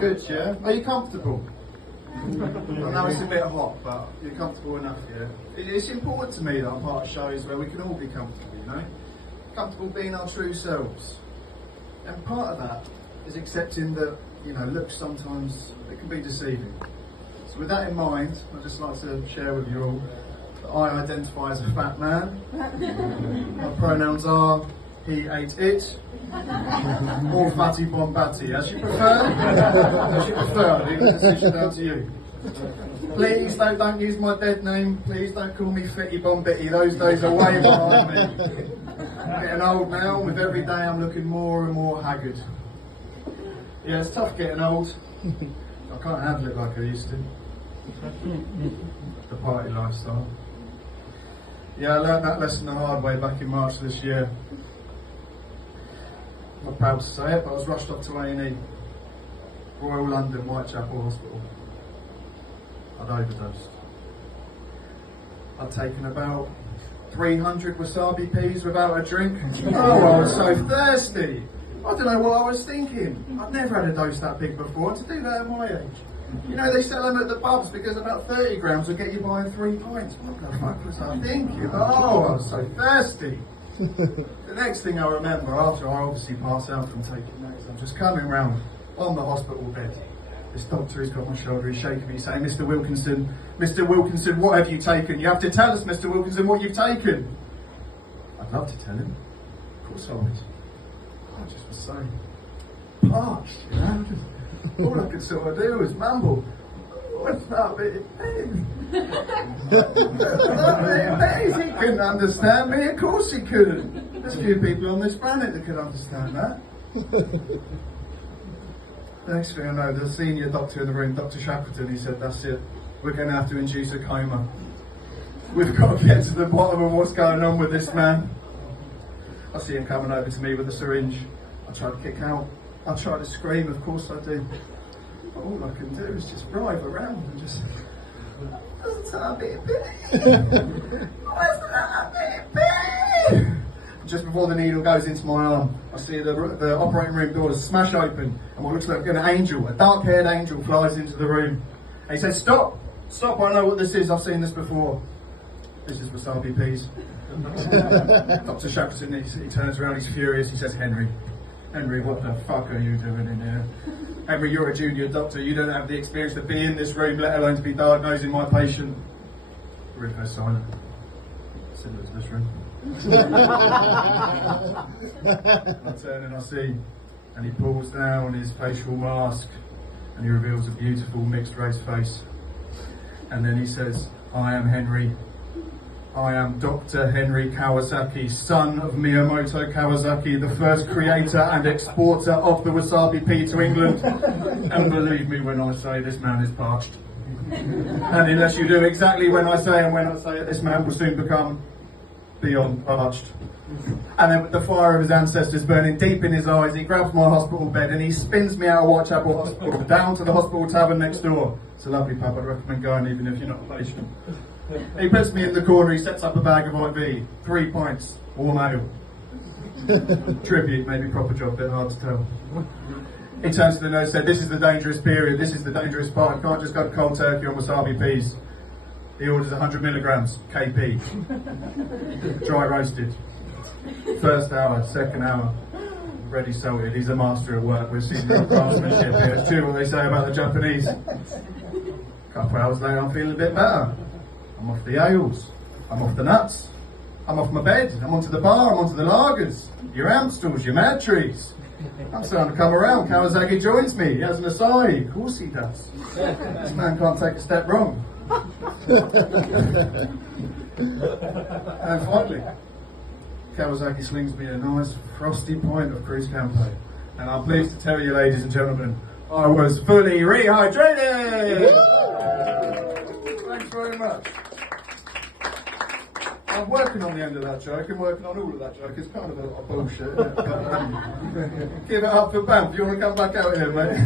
Good, yeah? Are you comfortable? I know it's a bit hot, but you're comfortable enough, yeah? It's important to me that I'm part of shows where we can all be comfortable, you know? Comfortable being our true selves. And part of that is accepting that, you know, looks sometimes, it can be deceiving. So with that in mind, I'd just like to share with you all that I identify as a fat man. My pronouns are he, ate it, or fatty bombati, as you prefer. As you prefer, leave the decision down to you. Please don't use my dead name. Please don't call me Fitty Bombitty. Those days are way behind me. I'm getting old now. With every day, I'm looking more and more haggard. Yeah, it's tough getting old. I can't handle it like I used to. The party lifestyle. Yeah, I learned that lesson the hard way back in March this year. I'm not proud to say it, but I was rushed off to A&E, Royal London, Whitechapel Hospital. I'd overdosed. I'd taken about 300 wasabi peas without a drink. Oh, I was so thirsty. I don't know what I was thinking. I'd never had a dose that big before, to do that at my age. You know, they sell them at the pubs because about 30 grams will get you buying 3 pints. What the fuck was I thinking? Oh, I was so thirsty. The next thing I remember, after I obviously pass out from taking those, I'm just coming round on the hospital bed. This doctor has got my shoulder, he's shaking me, saying, Mr. Wilkinson, what have you taken? You have to tell us, Mr. Wilkinson, what you've taken. I'd love to tell him. Of course I would. I just was so parched, you know. All I could sort of do was mumble. What's that bit of peas? He couldn't understand me, of course he couldn't. There's few people on this planet that could understand that. The next thing I know, the senior doctor in the room, Dr. Shackleton, he said, that's it, we're going to have to induce a coma. We've got to get to the bottom of what's going on with this man. I see him coming over to me with a syringe. I try to kick out. I try to scream, of course I do. But all I can do is just writhe around and just... What's that bit of pee? What's that bit of pee? Just before the needle goes into my arm, I see the operating room doors smash open, and what looks like an angel, a dark-haired angel, flies into the room. And he says, stop, I know what this is, I've seen this before. This is wasabi peas. Dr. Shackleton, he turns around, he's furious, he says, Henry, what the fuck are you doing in here? Henry, you're a junior doctor, you don't have the experience to be in this room, let alone to be diagnosing my patient. The room goes silent. Similar to this room. I turn and I see, and he pulls down his facial mask and he reveals a beautiful mixed race face. And then he says, I am Henry. I am Dr. Henry Kawasaki, son of Miyamoto Kawasaki, the first creator and exporter of the wasabi pea to England. And believe me when I say this man is parched. And unless you do exactly when I say and when I say it, this man will soon become beyond parched. And then with the fire of his ancestors burning deep in his eyes, he grabs my hospital bed and he spins me out of Whitechapel Hospital down to the hospital tavern next door. It's a lovely pub, I'd recommend going even if you're not a patient. He puts me in the corner, he sets up a bag of IV, 3 pints, warm ale. Tribute, maybe proper job, bit hard to tell. He turns to the nurse and said, this is the dangerous period, this is the dangerous part, I can't just go cold turkey on wasabi peas. He orders 100 milligrams, KP, dry roasted. First hour, second hour, ready salted. He's a master at work. We've seen the craftsmanship here. It's true what they say about the Japanese. A couple hours later, I'm feeling a bit better. I'm off the ales. I'm off the nuts. I'm off my bed. I'm onto the bar. I'm onto the lagers. Your Amstels, your Mad Trees. I'm starting to come around. Kawasaki joins me. He has an Asahi. Of course he does. This man can't take a step wrong. And finally, Kawasaki slings me a nice frosty pint of Cruz Campo. And I'm pleased to tell you, ladies and gentlemen, I was fully rehydrated! Thanks very much. I'm working on the end of that joke and working on all of that joke. It's kind of a lot of bullshit, isn't it? But, give it up for Bam. Do you want to come back out here, mate?